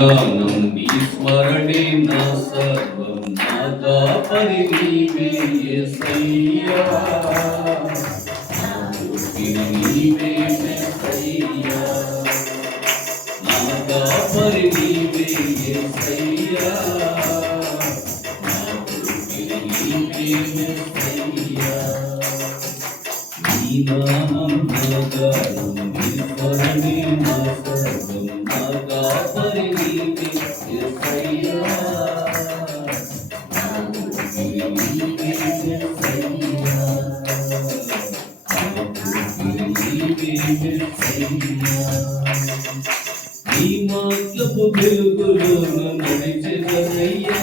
నంబి స్మరణే నా సర్వం నా కాపరి నీవే యేసయ్యా నా ఊపిరి నీవే యేసయ్యా నా కాపరి నీవే యేసయ్యా నా ఊపిరి నీవే యేసయ్యా నీ నామం నా గానం నీ స్మరణే నా సర్వం నా కాపరి నీవే యేసయ్యా నా ఊపిరి నీవే యేసయ్యా నా ఊపిరి నీవే యేసయ్యా నీ మాటలకు వెలుగులోన నడిచెదనయ్యా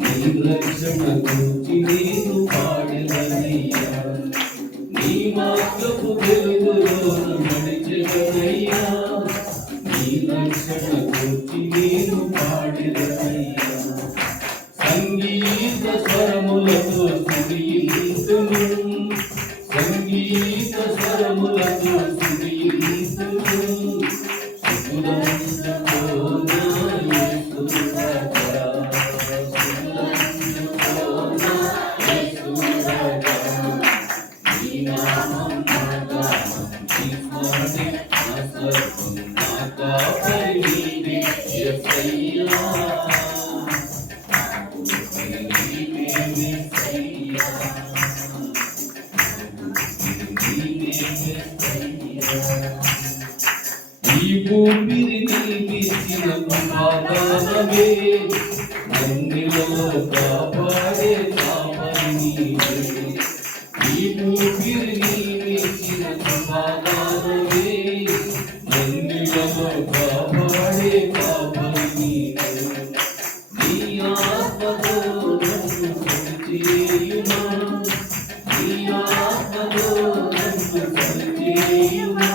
నీ రక్షణ గురించి నేను పాడెదనయ్యా నీ మాటలకు వెలుగులోన నడిచెదనయ్యా నీ రక్షణ గురించి నేను పాడెదనయ్యా సంగీత స్వరములతో స్తుతింతును సంగీత స్వరములతో స్తుతింతును ఈ భూమిని నీవిచ్చిన సమాధానమే నన్నిలలో కాపాడే కాపరి నీవే ఈ భూమిని నీవిచ్చిన సమాధానమే నన్నిలలో కాపాడే కాపరి నీవే నీ ఆత్మతో నన్ను సరిచేయుమా నీ ఆత్మతో నన్ను సరిచేయుమా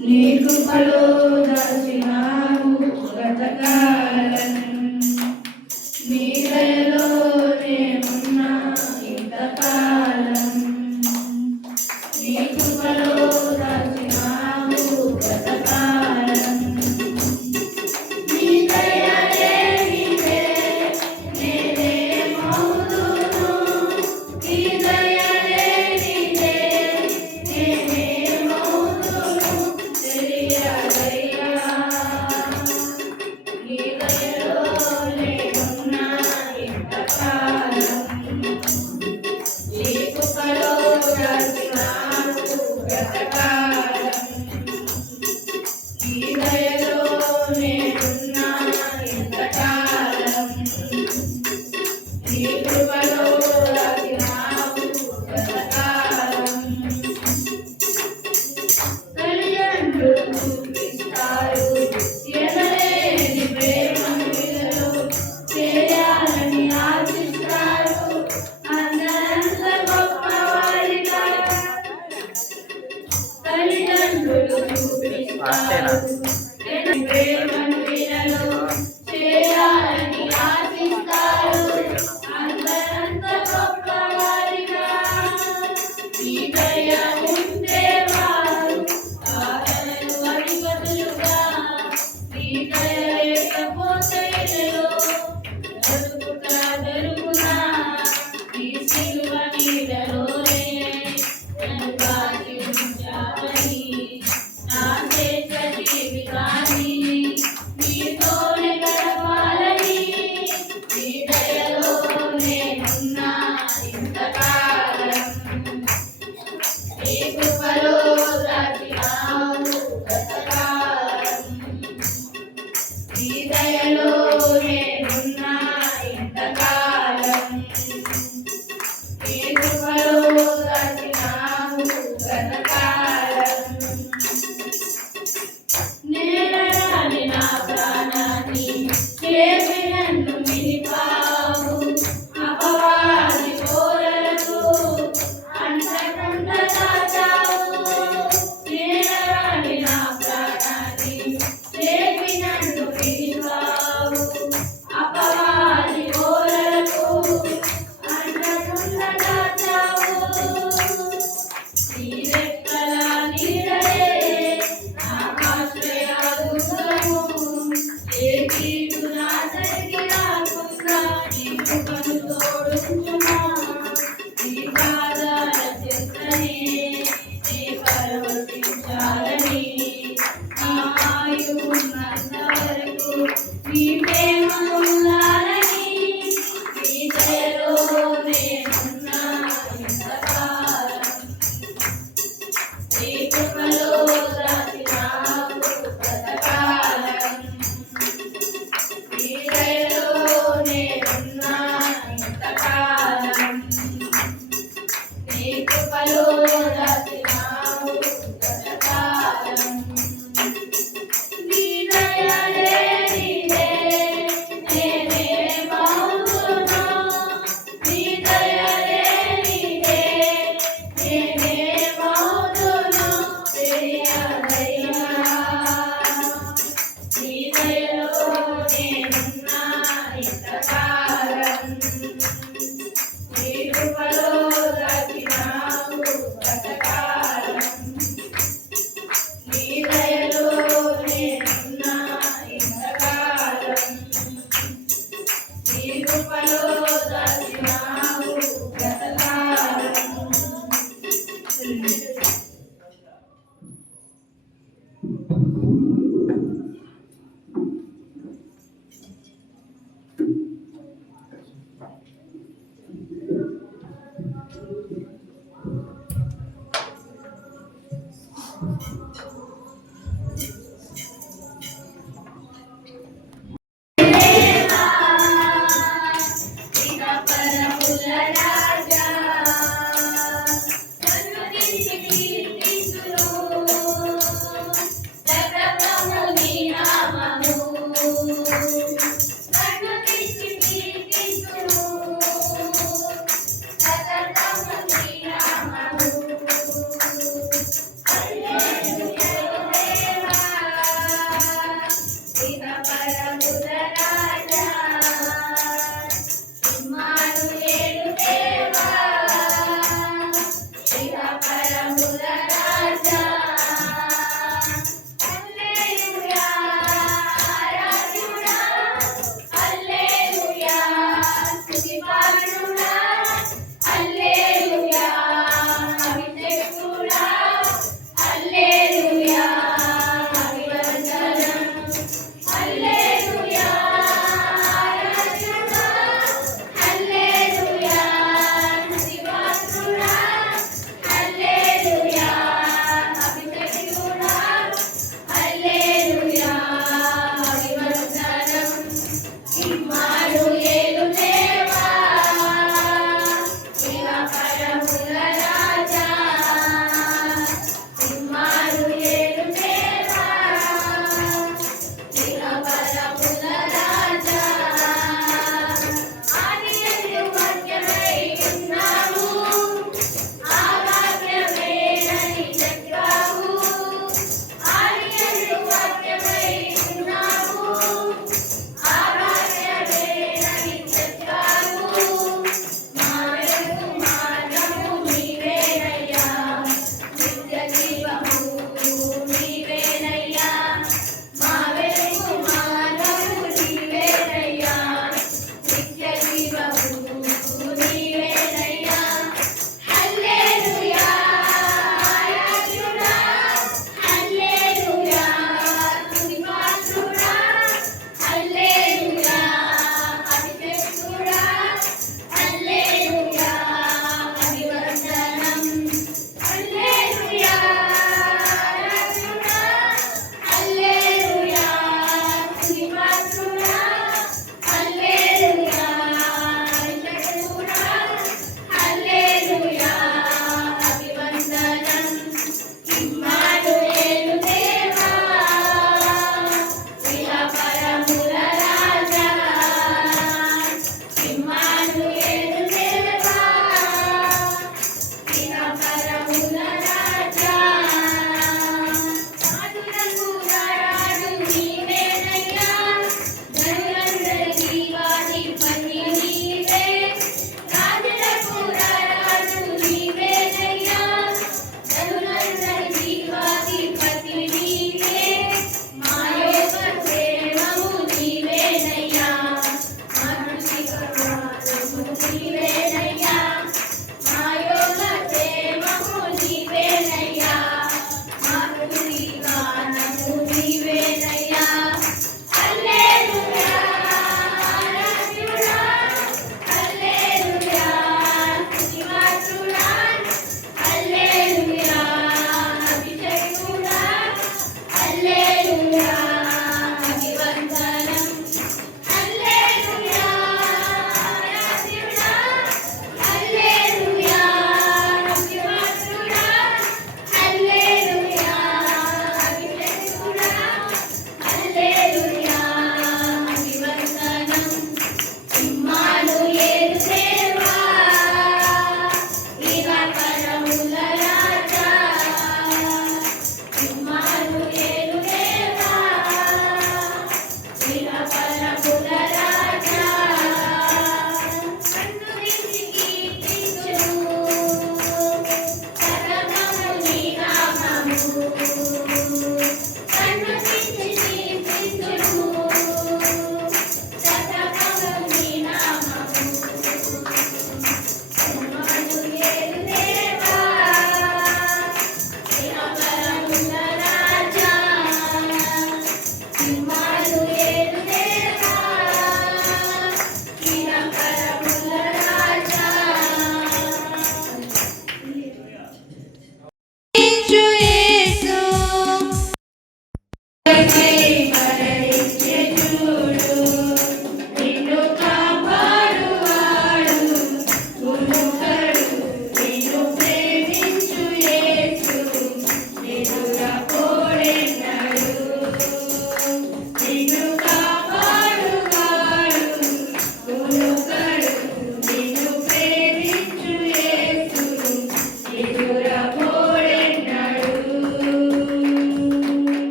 నీ కృపలో దర్శనాము బ్రతకాలను నీ దయలో నేనున్నా ఇంతకాలం నీ కృపలో దర్శనాము బ్రతకాలం నీ దయలే నీవే నేనే మౌదును నీ దయలే నీవే నేనే మౌదును తెలియదయ్యా నీ దయలో నేనున్నా ఇంతకాలం నీ కృపలో దర్శనాము బ్రతకాలం నీ దయలో నేనున్నా ఇంతకాలం నీ కృపలో దర్శనాము బ్రతకాలం తల్లిదండ్రులు చూపిస్తారు ఎనలేని ప్రేమను పిల్లలు చేయాలని ఆశిస్తారు అందరంత గొప్పవారిగా తల్లిదండ్రులు చూపిస్తారు ఎనలేని ప్రేమను పిల్లలు చేయాలని ఆశిస్తారు అందరంత గొప్పవారిగా నీ దయ ఉంటే వారు సాధనలు అధిపతులుగా నీ దయ లేకపోతే జరుగునా నీ సిలువ నీడలోనే నన్ను కాచి ఉంచావని నా శేష జీవితాన్ని నీతోనే గడపాలని నీ దయలో నేనున్నా ఇంతకాలం నీ కృపలో దర్శనాము బ్రతకాలం నీ దయలో నేనున్నా ఇంతకాలం నీ కృపలో దర్శనాము బ్రతకాలం నేల ఉన్నంత వరకు నీ ప్రేమ ఉండాలని నీ దయలో నేనున్నా ఇంతకాలం నీ కృపలో దాచినావు బ్రతకాలం నీ దయలో నేనున్నా ఇంతకాలం నీ కృపలో దాచినావు బ్రతకాలం నీ దయ లేనిదే నేనే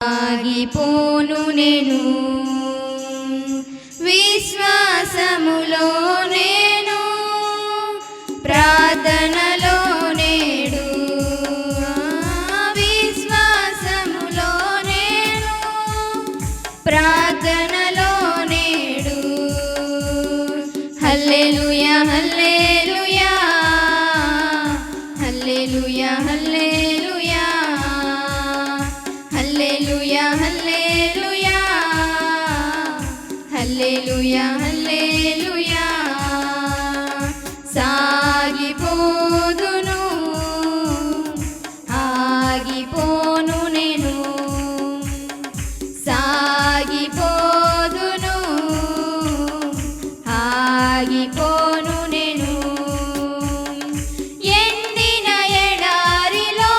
ఆగిపోను నేను విశ్వాసములో నేను ప్రార్థనలో నేడు విశ్వాసములో నేను ప్రార్థనలో నేడు హల్లెలూయా హల్లెలూయా హల్లెలూయా హల్లెలూయా హల్లెలూయా హల్లెలూయా హల్లెలూయా హల్లెలూయా సాగిపోదును ఆగిపోను నేను సాగిపోదును ఆగిపోను నేను ఎండిన ఎడారిలో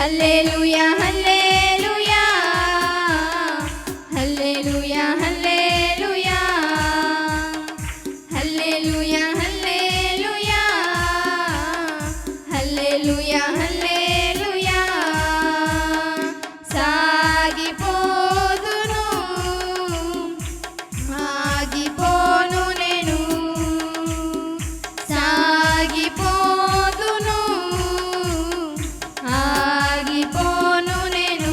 హల్లెలూయా హల్లెలూయా హల్లెలూయా హల్లెలూయా హల్లెలూయా హల్లెలూయా హల్లెలూయా హల్లెలూయా సాగిపోదును ఆగిపోను నేను సాగిపోదును ఆగిపోను నేను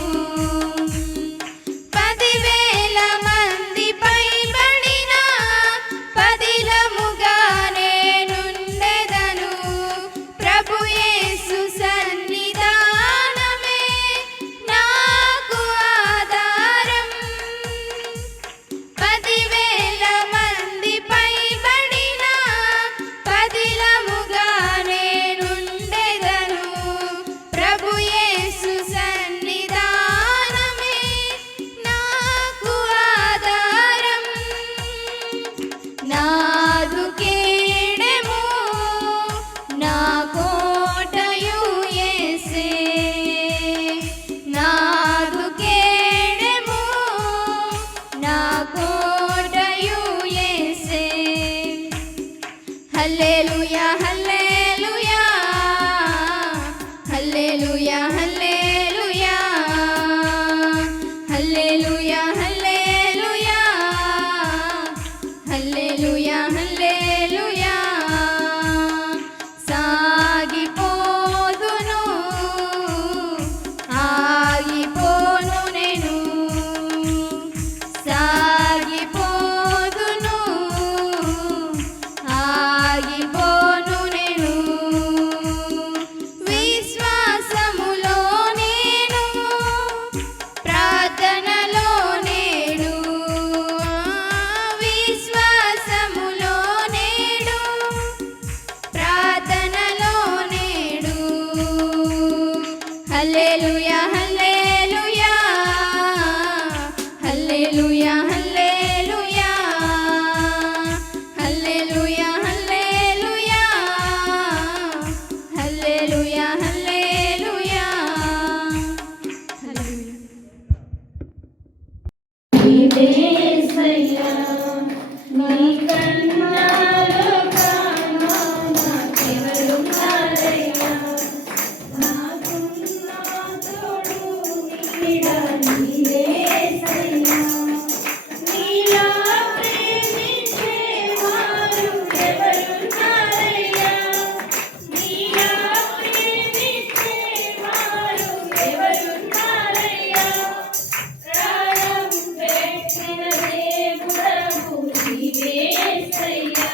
10,000 మంది పైబడిన పదిలముగా నేనుండెదను ప్రభు యేసు సన్నిధానమే నాకు ఆధారం 10,000 మంది పైబడిన పదిలముగా నేనుండెదను ప్రభు యేసు సన్నిధానమే నాకు ఆధారం నాదు కేడెము నా కోటయు యేసే నాదు కేడెము నా కోటయు యేసే హల్లెలూయా హల్లెలూయా హల్లెలూయా హల్లెలూయా హల్లెలూయా హల్లెలూయా హల్లెలూయా హల్లెలూయా సాగిపోదును ఆగిపోను నేను సాగిపోదును ఆగిపోను నేను విశ్వాసములో నేను ప్రార్థనలో నేడు విశ్వాసములో నేడు ప్రార్థనలో నేడు హల్లెలూయా హల్లెలూయా హల్లెలూయా హల్లెలూయా హల్లెలూయా హల్లెలూయా హల్లెలూయా హల్లెలూయా హల్లెలూయా నీవేసయ్యా నీ కన్నాలో కానా నాకెవరున్నారయ్యా నాకున్న తోడు నీడ నీవేసయ్యా నీలా ప్రేమించేవారు ఎవరున్నారయ్యా నీలా ప్రేమించేవారు ఎవరున్నారయ్యా ప్రాణం పెట్టిన దేవుడవు నీవేసయ్యా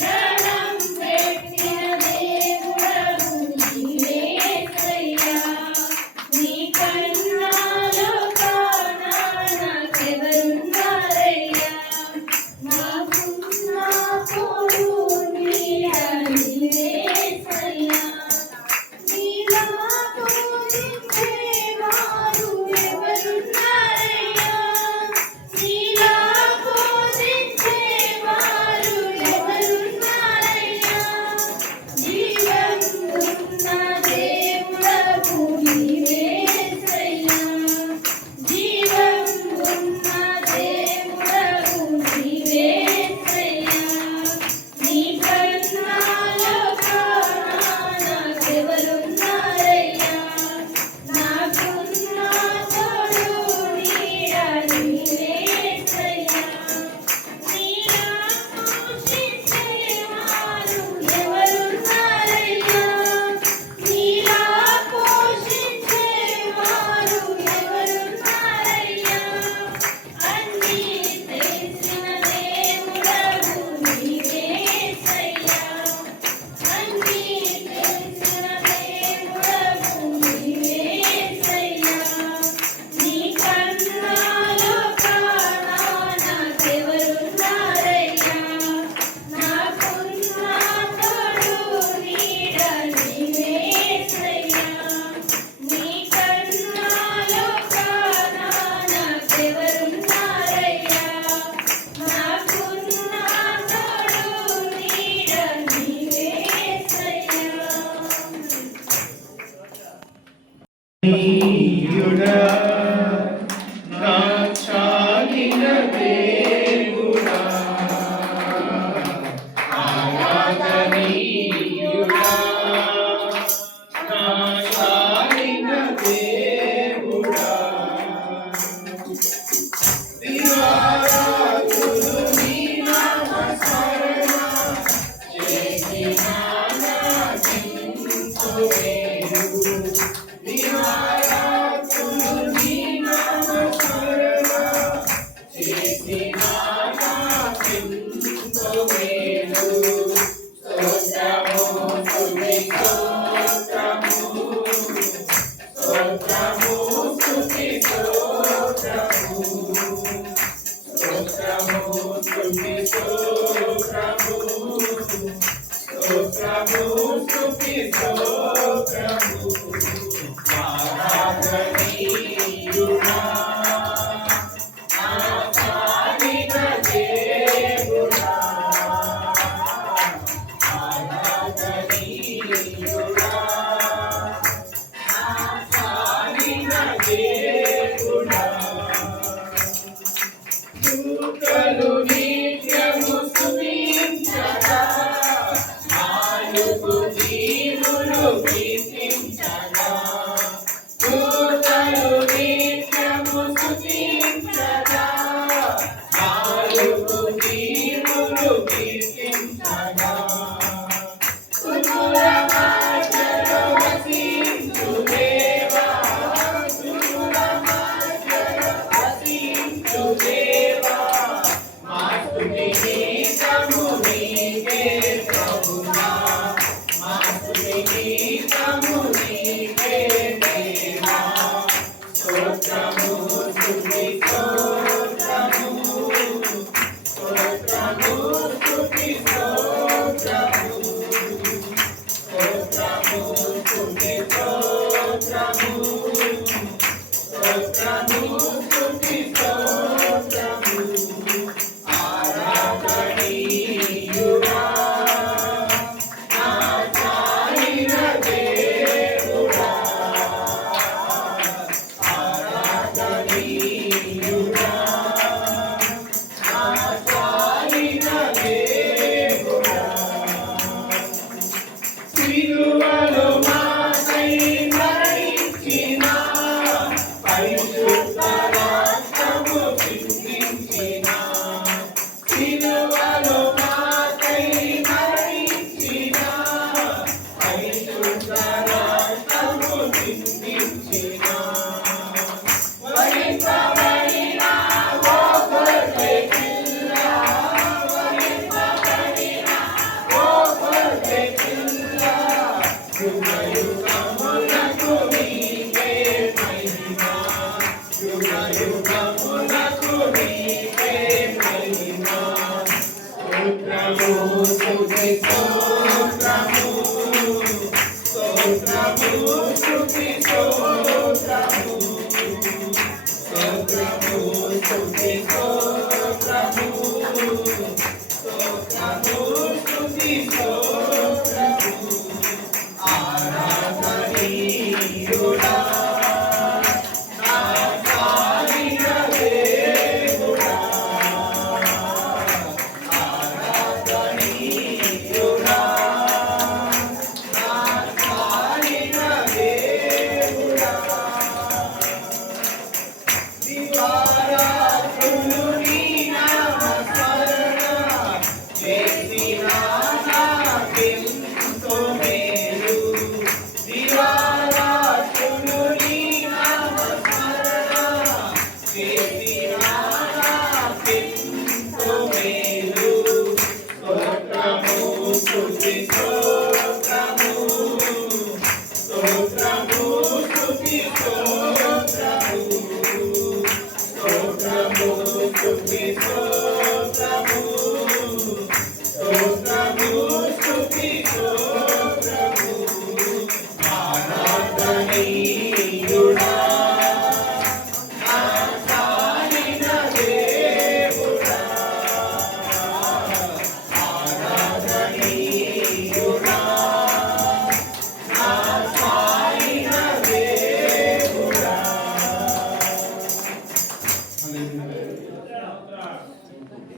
ప్రాణం పెట్టిన దేవుడవు నీవేసయ్యా నీ కన్నాలో కానా నీయుడా నా చాలిన దేవుడా ఆరాధనీయుడా నా చాలిన దేవుడా దివారాత్రులు నీ నామ స్మరణ చేసిన నా చింతు వేరు దివారాత్రులు నీ నామ స్మరణ చేసిన నా చింతు వేరు స్తోత్రము స్తుతి స్తోత్రము స్తోత్రము స్తుతి స్తోత్రము స్తోత్రము స్తుతి స్తోత్రము స్తోత్రము స్తుతి స్తోత్రము ఆరాధనీయుడా నా చాలిన దేవుడా ఆరాధనీయుడా నా చాలిన దేవుడా దూతలు నిత్యము స్తుతించగా నాలుగు జీవులు కీర్తించగా దూతలు నిత్యము స్తుతించగా నాలుగు జీవులు కీర్తించగా సునుల మాటలు వసించు దేవా సునుల మాటలు వసించు దేవా మా స్తుతి గీతము నీకే ప్రభువా మా స్తుతి గీతము నీకే దేవా స్తోత్రము స్తుతి స్తోత్రము స్తోత్రము స్తుతి స్తోత్రము స్తోత్రము స్తుతి స్తోత్రము